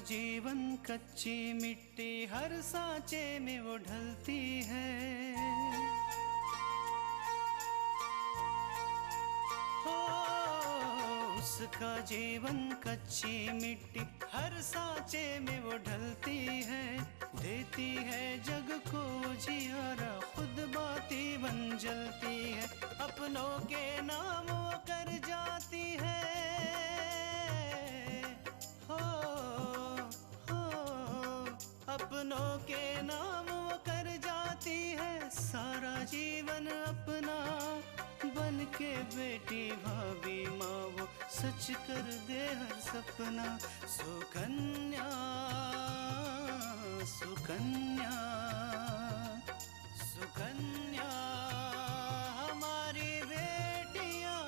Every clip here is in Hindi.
जीवन कच्ची मिट्टी हर सांचे में वो ढलती है। हो उसका जीवन कच्ची मिट्टी हर सांचे में वो ढलती है। देती है जग को जियारा खुद बाती बन जलती है। अपनों के नाम वो कर जाती है। अपनों के नाम वो कर जाती है। सारा जीवन अपना बन के बेटी भाभी माँ वो सच कर दे हर सपना। सुकन्या सुकन्या सुकन्या हमारी बेटियाँ।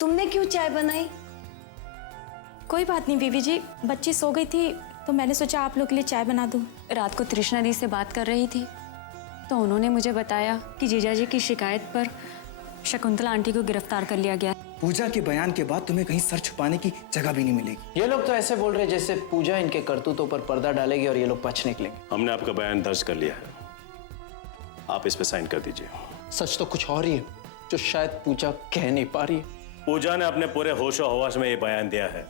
तुमने क्यों चाय बनाई? कोई बात नहीं बीवी जी, बच्ची सो गई थी तो मैंने सोचा आप लोग के लिए चाय बना दूं। रात को तृष्णा दी से बात कर रही थी तो उन्होंने मुझे बताया कि जीजाजी की शिकायत पर शकुंतला आंटी को गिरफ्तार कर लिया गया। पूजा के बयान के बाद तुम्हें कहीं सर छुपाने की जगह भी नहीं मिलेगी। ये लोग तो ऐसे बोल रहे जैसे पूजा इनके करतूतों पर पर्दा डालेगी और ये लोग बच निकलेंगे। हमने आपका बयान दर्ज कर लिया है, आप इस पे साइन कर दीजिए। सच तो कुछ और ही है जो शायद पूजा कह नहीं पा रही है। पूजा ने अपने पूरे होशो हवास में ये बयान दिया है।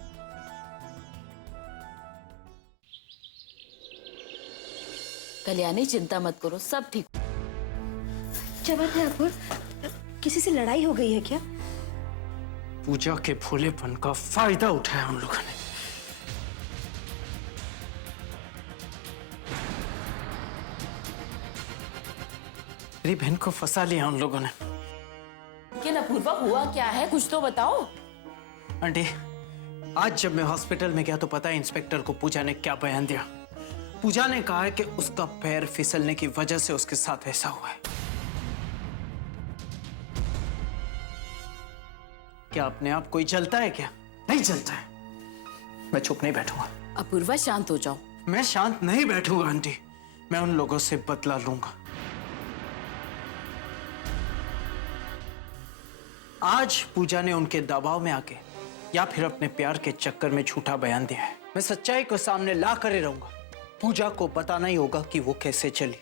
कल्याणी चिंता मत करो, सब ठीक। क्या बात है अपूर्व, किसी से लड़ाई हो गई है क्या? पूजा के भोलेपन का फायदा उठाया हम लोगों ने। मेरी बहन को फंसा लिया हम लोगों ने। लेकिन अपूर्वा हुआ क्या है, कुछ तो बताओ। आंटी, आज जब मैं हॉस्पिटल में गया तो पता है इंस्पेक्टर को पूजा ने क्या बयान दिया। पूजा ने कहा है कि उसका पैर फिसलने की वजह से उसके साथ ऐसा हुआ है। क्या अपने आप कोई जलता है क्या? नहीं जलता है। मैं चुप नहीं बैठूंगा। अपूर्वा शांत हो जाओ। मैं शांत नहीं बैठूंगा आंटी, मैं उन लोगों से बदला लूंगा। आज पूजा ने उनके दबाव में आके या फिर अपने प्यार के चक्कर में झूठा बयान दिया है। मैं सच्चाई को सामने ला कर ही रहूंगा। पूजा को बताना ही होगा कि वो कैसे चली।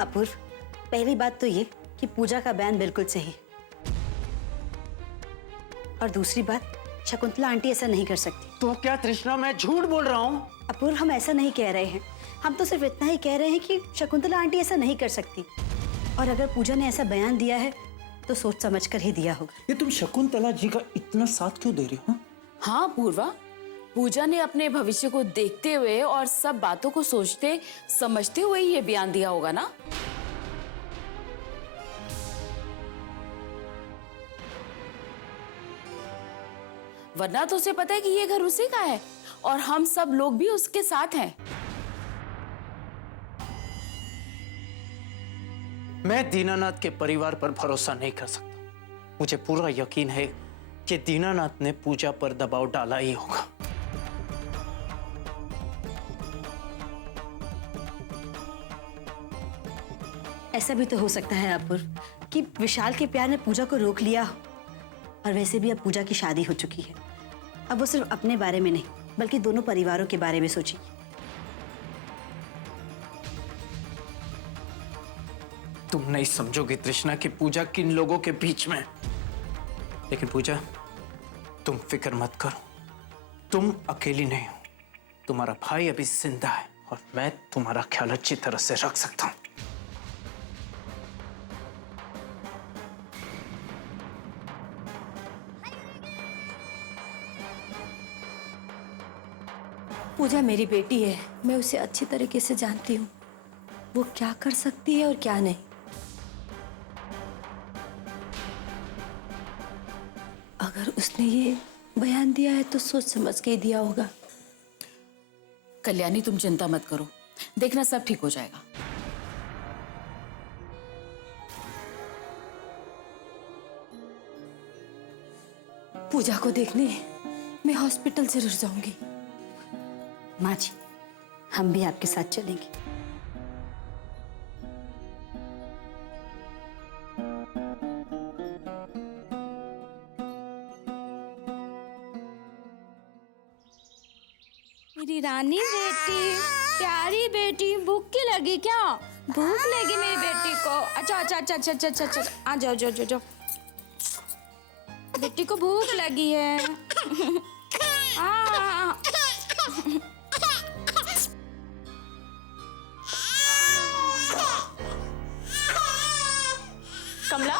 अपूर्व, पहली बात तो ये कि पूजा का बयान बिल्कुल सही, और दूसरी बात शकुंतला आंटी ऐसा नहीं कर सकती। तो क्या तृष्णा, मैं झूठ बोल रहा हूँ? अपूर्व, हम ऐसा नहीं कह रहे हैं, हम तो सिर्फ इतना ही कह रहे हैं कि शकुंतला आंटी ऐसा नहीं कर सकती। और अगर पूजा ने ऐसा बयान दिया है तो सोच समझ कर ही दिया होगा। ये तुम शकुंतला जी का इतना साथ क्यों दे रही हो? हाँ पूर्वा, पूजा ने अपने भविष्य को देखते हुए और सब बातों को सोचते समझते हुए ये बयान दिया होगा ना। वरना तो उसे पता है कि ये घर उसी का है और हम सब लोग भी उसके साथ हैं। मैं दीनानाथ के परिवार पर भरोसा नहीं कर सकता। मुझे पूरा यकीन है कि दीनानाथ ने पूजा पर दबाव डाला ही होगा। ऐसा भी तो हो सकता है अपूर्व कि विशाल के प्यार ने पूजा को रोक लिया हो। और वैसे भी अब पूजा की शादी हो चुकी है, अब वो सिर्फ अपने बारे में नहीं बल्कि दोनों परिवारों के बारे में सोचेगी। तुम नहीं समझोगे तृष्णा कि पूजा किन लोगों के बीच में। लेकिन पूजा, तुम फिक्र मत करो, तुम अकेली नहीं हो। तुम्हारा भाई अभी जिंदा है और मैं तुम्हारा ख्याल अच्छी तरह से रख सकता हूं। पूजा मेरी बेटी है, मैं उसे अच्छी तरीके से जानती हूँ, वो क्या कर सकती है और क्या नहीं। अगर उसने ये बयान दिया है तो सोच समझ के ही दिया होगा। कल्याणी, तुम चिंता मत करो, देखना सब ठीक हो जाएगा। पूजा को देखने मैं हॉस्पिटल जरूर जाऊंगी। माँ जी, हम भी आपके साथ चलेंगे। मेरी रानी बेटी, प्यारी बेटी, भूख की लगी क्या? भूख लगी मेरी बेटी को। अच्छा अच्छा अच्छा अच्छा अच्छा अच्छा अच्छा, आ जाओ जाओ जाओ जाओ। बेटी को भूख लगी है। आ, कमला,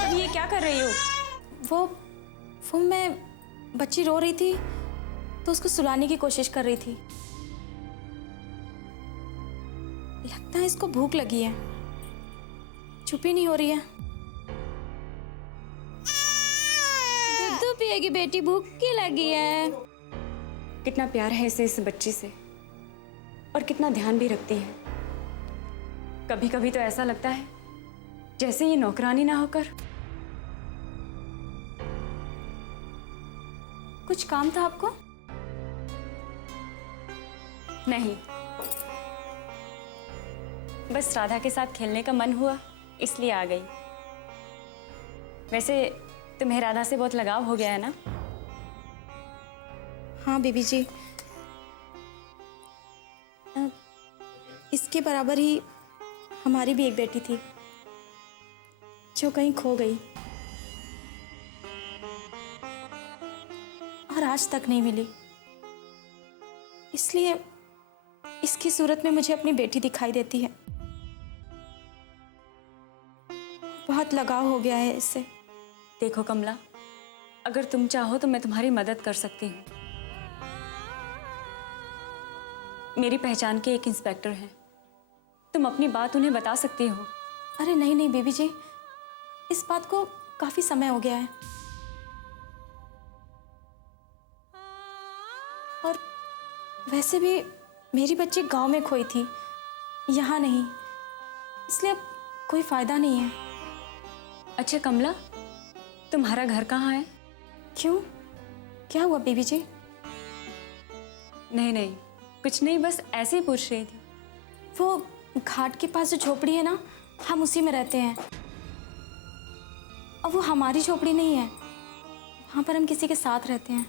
अब ये क्या कर रही हो? वो मैं, बच्ची रो रही थी तो उसको सुलाने की कोशिश कर रही थी। लगता है इसको भूख लगी है, चुप ही नहीं हो रही है। दूध पिएगी बेटी, भूख की लगी है। कितना प्यार है इसे इस बच्ची से, और कितना ध्यान भी रखती है। कभी कभी तो ऐसा लगता है जैसे ये नौकरानी ना होकर। कुछ काम था आपको? नहीं, बस राधा के साथ खेलने का मन हुआ इसलिए आ गई। वैसे तुम्हें राधा से बहुत लगाव हो गया है ना? हाँ बीबी जी, इसके बराबर ही हमारी भी एक बेटी थी जो कहीं खो गई और आज तक नहीं मिली। इसलिए इसकी सूरत में मुझे अपनी बेटी दिखाई देती है। बहुत लगाव हो गया है इससे। देखो कमला, अगर तुम चाहो तो मैं तुम्हारी मदद कर सकती हूँ। मेरी पहचान के एक इंस्पेक्टर हैं, तुम अपनी बात उन्हें बता सकती हो। अरे नहीं नहीं बीबी जी, इस बात को काफी समय हो गया है। और वैसे भी मेरी बच्ची गांव में खोई थी, यहाँ नहीं, इसलिए अब कोई फायदा नहीं है। अच्छा कमला, तुम्हारा घर कहाँ है? क्यों, क्या हुआ बीबी जी? नहीं नहीं, कुछ नहीं, बस ऐसे ही पूछ रही थी। वो घाट के पास जो झोपड़ी है ना, हम उसी में रहते हैं। और वो हमारी झोपड़ी नहीं है, वहाँ पर हम किसी के साथ रहते हैं।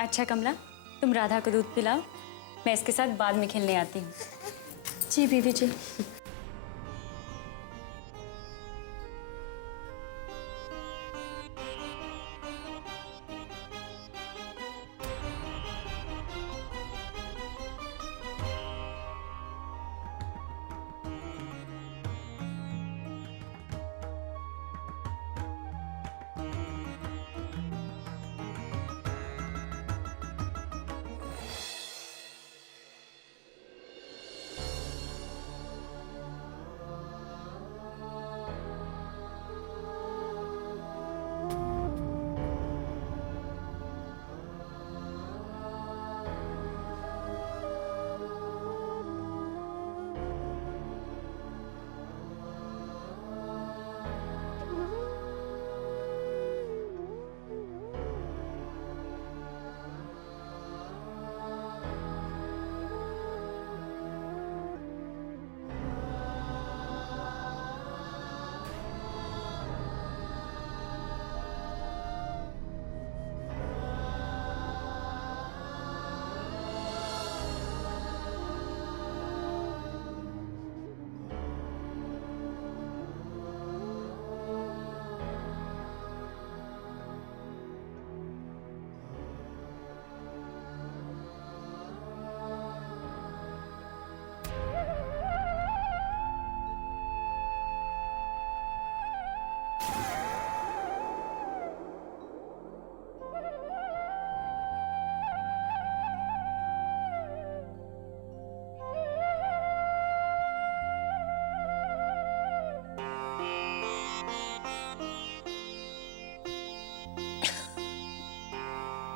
अच्छा कमला, तुम राधा को दूध पिलाओ, मैं इसके साथ बाद में खेलने आती हूँ। जी बीबी जी।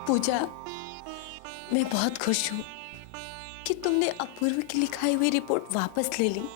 पूजा, मैं बहुत खुश हूँ कि तुमने अपूर्व की लिखाई हुई रिपोर्ट वापस ले ली।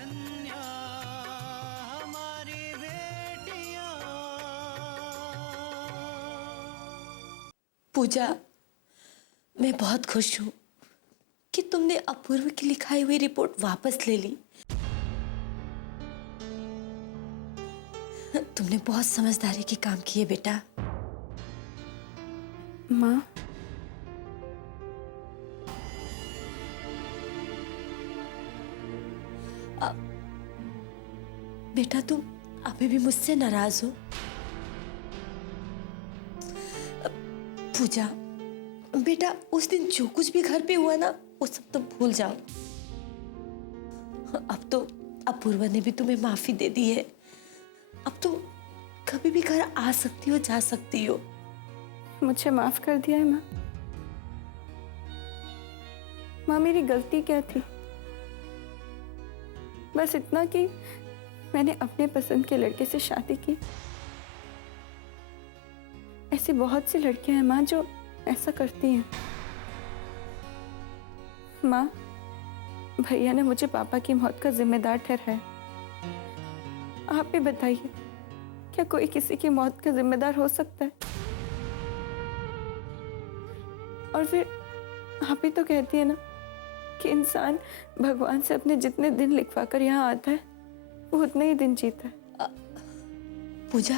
धन्या हमारी बेटियां। पूजा, मैं बहुत खुश हूँ कि तुमने अपूर्व की लिखाई हुई रिपोर्ट वापस ले ली। तुमने बहुत समझदारी के काम किए बेटा। माँ, बेटा तुम अभी भी मुझसे नाराज हो? पूजा बेटा, उस दिन जो कुछ भी घर पे हुआ ना, वो सब तो भूल जाओ। अब तो अपूर्वा ने भी तुम्हें माफी दे दी है। अब तुम कभी भी घर आ सकती हो, जा सकती हो। मुझे माफ कर दिया है माँ। माँ, मेरी गलती क्या थी? बस इतना कि मैंने अपने पसंद के लड़के से शादी की। ऐसी बहुत सी लड़कियां हैं माँ जो ऐसा करती हैं। माँ, भैया ने मुझे पापा की मौत का जिम्मेदार ठहराया। आप ही बताइए, क्या कोई किसी की मौत का जिम्मेदार हो सकता है? और फिर आप ही तो कहती है ना कि इंसान भगवान से अपने जितने दिन लिखवा कर यहाँ आता है, वो उतने ही दिन जीता है। पूजा,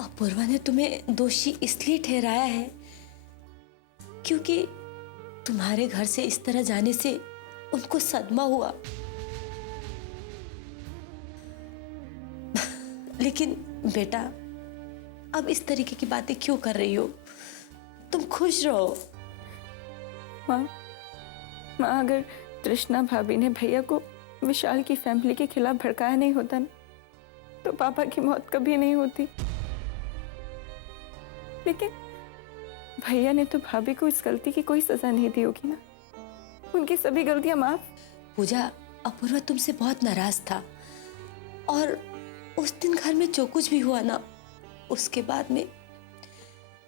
अपूर्वा ने तुम्हें दोषी इसलिए ठहराया है क्योंकि तुम्हारे घर से इस तरह जाने से उनको सदमा हुआ। लेकिन बेटा, अब इस तरीके की बातें क्यों कर रही हो? तुम खुश रहो। माँ, अगर तृष्णा भाभी ने भैया को विशाल की फैमिली के खिलाफ भड़काया नहीं होता ना, तो पापा की मौत कभी नहीं होती। लेकिन भैया ने तो भाभी को इस गलती की कोई सजा नहीं दी होगी ना। उनकी सभी गलतियां माफ। पूजा, अपूर्वा तुमसे बहुत नाराज था और उस दिन घर में जो कुछ भी हुआ ना, उसके बाद में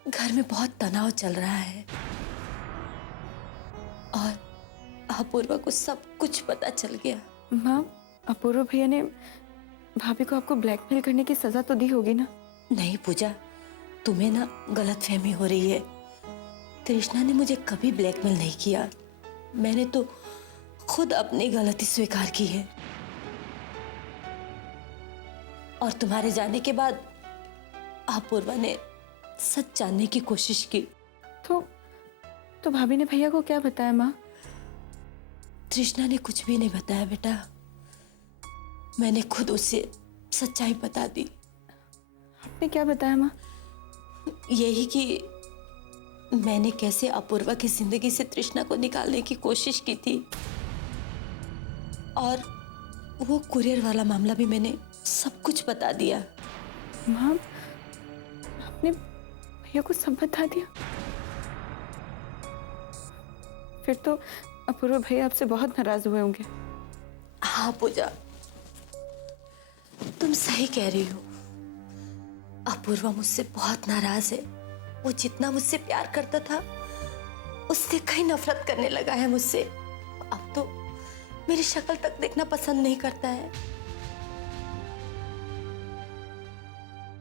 घर में बहुत तनाव चल रहा है और अपूर्वा को सब कुछ पता चल गया। माँ, अपूर्व भैया ने भाभी को आपको ब्लैकमेल करने की सजा तो दी होगी ना? नहीं पूजा, तुम्हें ना गलतफहमी हो रही है। तृष्णा ने मुझे कभी ब्लैकमेल नहीं किया। मैंने तो खुद अपनी गलती स्वीकार की है। और तुम्हारे जाने के बाद अपूर्वा ने सच जानने की कोशिश की। तो भाभी ने भैया को क्या बताया माँ? तृष्णा ने कुछ भी नहीं बताया बेटा। मैंने खुद उसे सच्चाई बता दी। आपने क्या बताया माँ? यही कि मैंने कैसे अपूर्वा की जिंदगी से तृष्णा को निकालने की कोशिश की थी और वो कुरियर वाला मामला भी मैंने सब कुछ बता दिया। माँ, आपने भैया को सब बता दिया? फिर तो अपूर्व भैया आपसे बहुत नाराज हुए होंगे। हाँ पूजा, तुम सही कह रही हो। अपूर्वा मुझसे बहुत नाराज है। वो जितना मुझसे प्यार करता था, उससे कहीं नफरत करने लगा है मुझसे। अब तो मेरी शक्ल तक देखना पसंद नहीं करता है।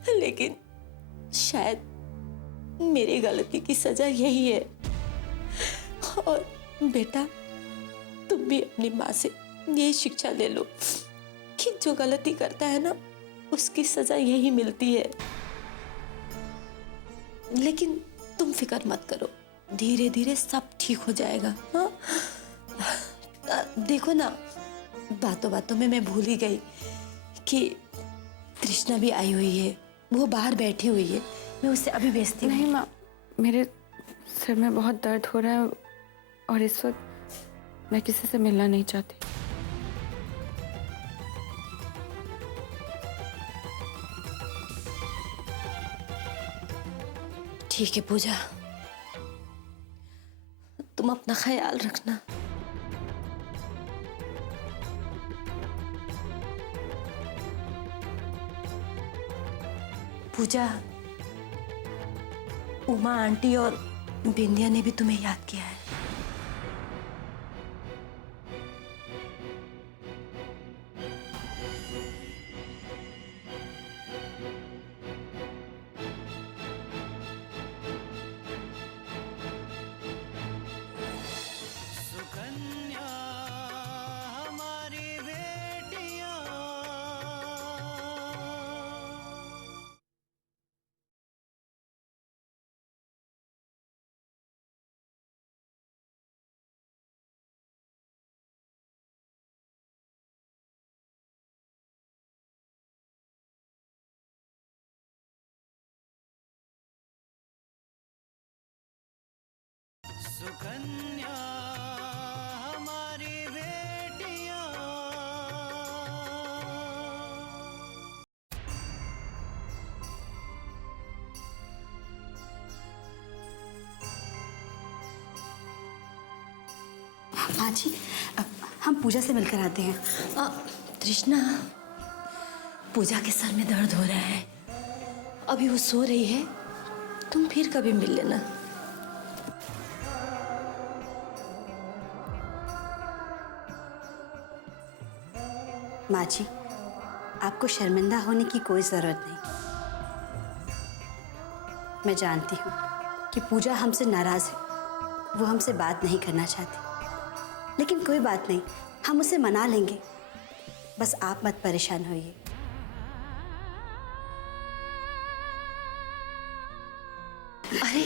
लेकिन शायद मेरी गलती की सजा यही है। और बेटा, तुम भी अपनी माँ से ये शिक्षा ले लो कि जो गलती करता है ना, उसकी सजा यही मिलती है। लेकिन तुम फिक्र मत करो, धीरे धीरे सब ठीक हो जाएगा। हाँ, देखो ना, बातों बातों में मैं भूल ही गई कि तृष्णा भी आई हुई है। वो बाहर बैठी हुई है। मैं उसे अभी भेजती हूँ। नहीं माँ, मेरे सिर में बहुत दर्द हो रहा है और इस वक्त मैं किसी से मिलना नहीं चाहती। ठीक है पूजा, तुम अपना ख्याल रखना। पूजा, उमा आंटी और बिंदिया ने भी तुम्हें याद किया है। सुकन्या हमारी बेटियां। माँ जी, हम पूजा से मिलकर आते हैं। तृष्णा, पूजा के सर में दर्द हो रहा है, अभी वो सो रही है, तुम फिर कभी मिल लेना। माँ जी, आपको शर्मिंदा होने की कोई जरूरत नहीं। मैं जानती हूँ कि पूजा हमसे नाराज है, वो हमसे बात नहीं करना चाहती, लेकिन कोई बात नहीं, हम उसे मना लेंगे। बस आप मत परेशान होइए। अरे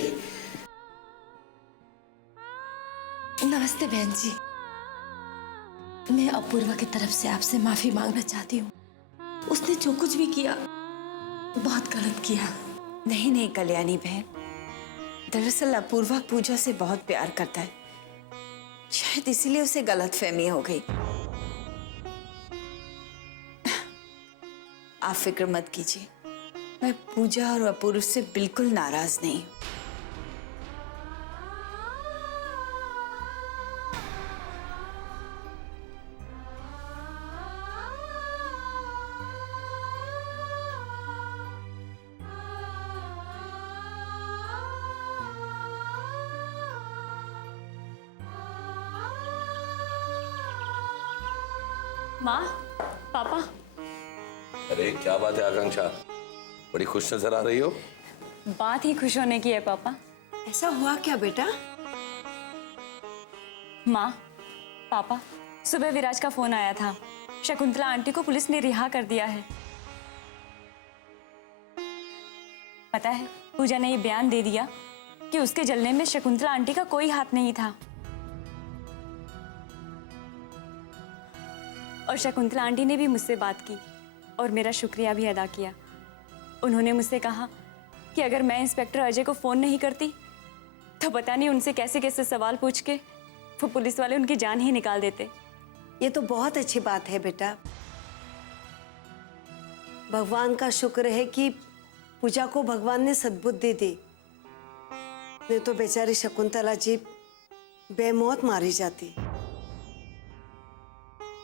नमस्ते बहन जी, मैं अपूर्वा की तरफ से आपसे माफी मांगना चाहती हूँ। उसने जो कुछ भी किया बहुत गलत किया। नहीं नहीं कल्याणी बहन, दरअसल अपूर्वा पूजा से बहुत प्यार करता है, शायद इसीलिए उसे गलतफहमी हो गई। आप फिक्र मत कीजिए, मैं पूजा और अपूर्व से बिल्कुल नाराज नहीं हूं। माँ, पापा। अरे क्या बात है आकांक्षा, बड़ी खुश नजर आ रही हो। बात ही खुश होने की है पापा। ऐसा हुआ क्या बेटा? माँ, पापा, सुबह विराज का फोन आया था, शकुंतला आंटी को पुलिस ने रिहा कर दिया है। पता है, पूजा ने ये बयान दे दिया कि उसके जलने में शकुंतला आंटी का कोई हाथ नहीं था। और शकुंतला आंटी ने भी मुझसे बात की और मेरा शुक्रिया भी अदा किया। उन्होंने मुझसे कहा कि अगर मैं इंस्पेक्टर अजय को फ़ोन नहीं करती तो पता नहीं उनसे कैसे कैसे सवाल पूछ के वो पुलिस वाले उनकी जान ही निकाल देते। ये तो बहुत अच्छी बात है बेटा। भगवान का शुक्र है कि पूजा को भगवान ने सद्बुद्धि दी, नहीं तो बेचारी शकुंतला जी बेमौत मारी जाती।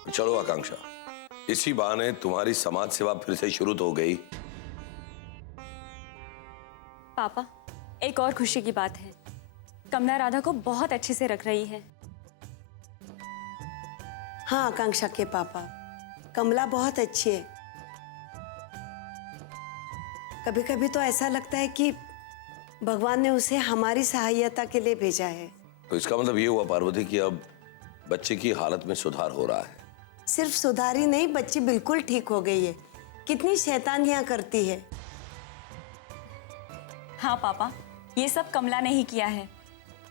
चलो आकांक्षा, इसी बहाने तुम्हारी समाज सेवा फिर से शुरू तो हो गई। पापा, एक और खुशी की बात है, कमला राधा को बहुत अच्छे से रख रही है। हाँ आकांक्षा के पापा, कमला बहुत अच्छी है। कभी कभी तो ऐसा लगता है कि भगवान ने उसे हमारी सहायता के लिए भेजा है। तो इसका मतलब ये हुआ पार्वती कि अब बच्चे की हालत में सुधार हो रहा है। सिर्फ सुधार ही नहीं, बच्ची बिल्कुल ठीक हो गई है। कितनी शैतानियां करती है। हाँ पापा, ये सब कमला ने ही किया है।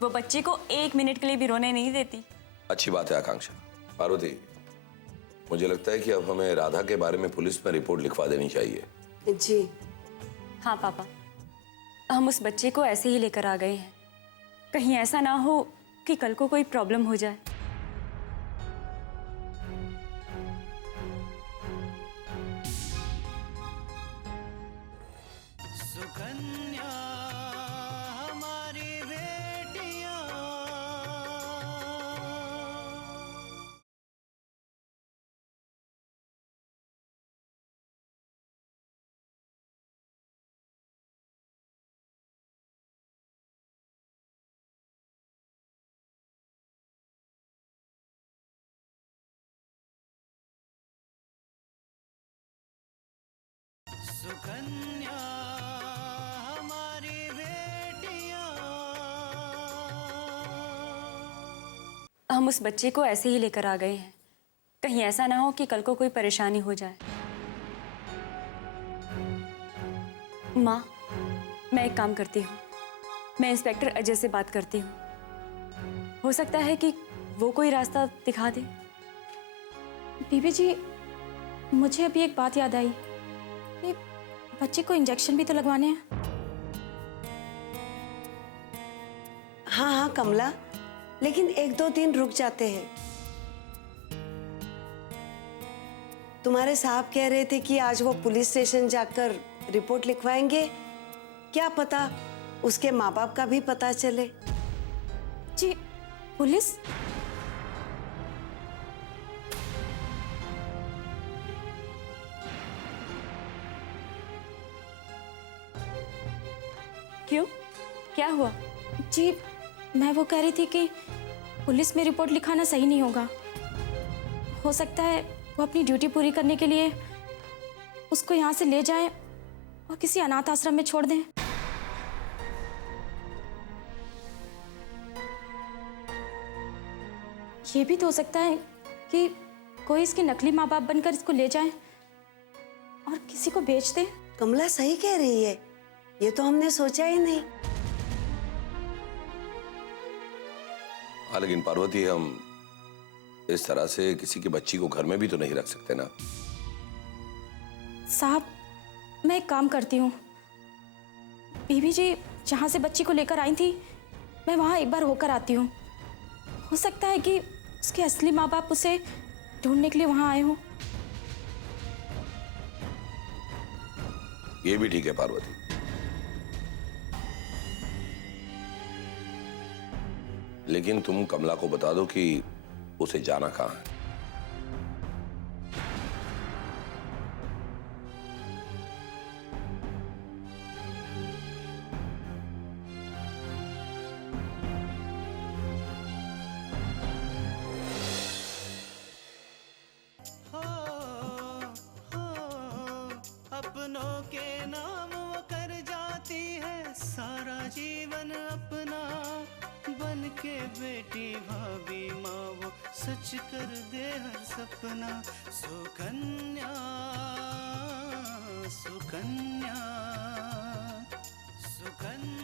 वो बच्ची को 1 मिनट के लिए भी रोने नहीं देती। अच्छी बात है आकांक्षा। पार्वती, मुझे लगता है कि अब हमें राधा के बारे में पुलिस में रिपोर्ट लिखवा देनी चाहिए। जी हाँ पापा, हम उस बच्चे को ऐसे ही लेकर आ गए हैं, कहीं ऐसा ना हो कि कल को कोई प्रॉब्लम हो जाए। सुकन्या हमारी बेटियां। सुकन्या हमारी बेटियां। हम उस बच्चे को ऐसे ही लेकर आ गए हैं, कहीं ऐसा ना हो कि कल को कोई परेशानी हो जाए। माँ, मैं एक काम करती हूँ, मैं इंस्पेक्टर अजय से बात करती हूँ। हो सकता है कि वो कोई रास्ता दिखा दे। बीबी जी, मुझे अभी एक बात याद आई, ये बच्चे को इंजेक्शन भी तो लगवाने हैं। हाँ हाँ कमला, लेकिन 1-2 दिन रुक जाते हैं। तुम्हारे साहब कह रहे थे कि आज वो पुलिस स्टेशन जाकर रिपोर्ट लिखवाएंगे। क्या पता उसके माँ बाप का भी पता चले। जी, पुलिस? क्यों, क्या हुआ? जी, मैं वो कह रही थी कि पुलिस में रिपोर्ट लिखाना सही नहीं होगा। हो सकता है वो अपनी ड्यूटी पूरी करने के लिए उसको यहाँ से ले जाएं और किसी अनाथ आश्रम में छोड़ दें। ये भी तो हो सकता है कि कोई इसके नकली माँ बाप बनकर इसको ले जाए और किसी को बेच दे। कमला सही कह रही है, ये तो हमने सोचा ही नहीं। हाँ, लेकिन पार्वती, हम इस तरह से किसी की बच्ची को घर में भी तो नहीं रख सकते ना। साहब, मैं एक काम करती हूँ, बीबी जी जहाँ से बच्ची को लेकर आई थी, मैं वहाँ एक बार होकर आती हूँ। हो सकता है कि उसके असली माँ बाप उसे ढूंढने के लिए वहाँ आए हों। ये भी ठीक है पार्वती। लेकिन तुम कमला को बता दो कि उसे जाना कहाँ है। अपनों के नाम वो कर जाती है सारा जीवन अपना, बन के बेटी भाभी माँ वो सच कर दे हर सपना। सुकन्या सुकन्या सुकन्या।